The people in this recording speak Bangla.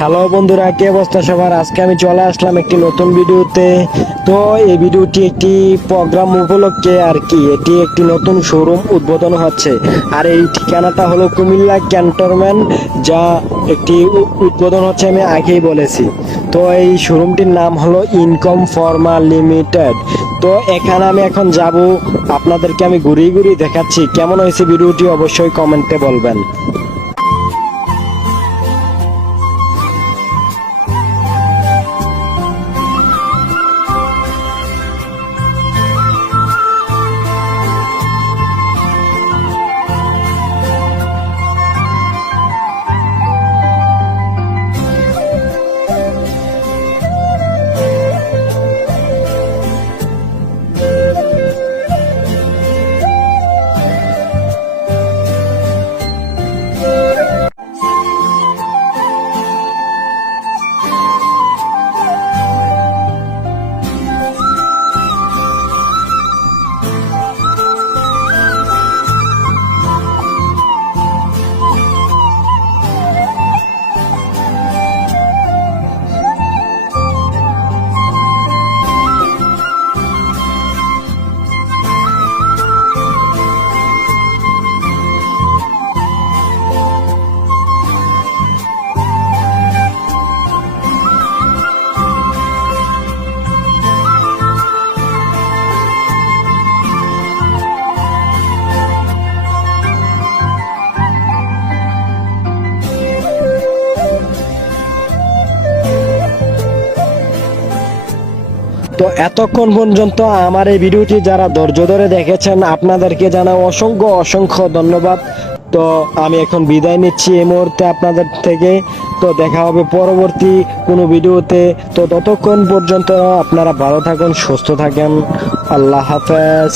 হ্যালো বন্ধুরা, কি অবস্থা সবার? আজকে আমি চলে আসলাম একটি নতুন ভিডিওতে। তো এই ভিডিওটি একটি প্রোগ্রাম উপলক্ষে আর কি, এটি একটি নতুন শোরুম উদ্বোধন হচ্ছে। আর এই ঠিকানাটা হলো কুমিল্লা ক্যান্টনমেন্ট, যা একটি উদ্বোধন হচ্ছে, আমি আগেই বলেছি। তো এই শোরুমটির নাম হলো ইনকম ফার্মা লিমিটেড। তো এখানে আমি এখন যাব, আপনাদেরকে আমি ঘুরিয়ে ঘুরিয়ে দেখাচ্ছি। কেমন হয়েছে ভিডিওটি অবশ্যই কমেন্টে বলবেন। তো এতক্ষণ পর্যন্ত আমার এই ভিডিওটি যারা ধৈর্য ধরে দেখেছেন, আপনাদেরকে জানাই অসংখ্য অসংখ্য ধন্যবাদ। তো আমি এখন বিদায় নিচ্ছি এই মুহূর্তে আপনাদের থেকে। তো দেখা হবে পরবর্তী কোনো ভিডিওতে। তো ততক্ষণ পর্যন্ত আপনারা ভালো থাকুন, সুস্থ থাকেন। আল্লাহ হাফেজ।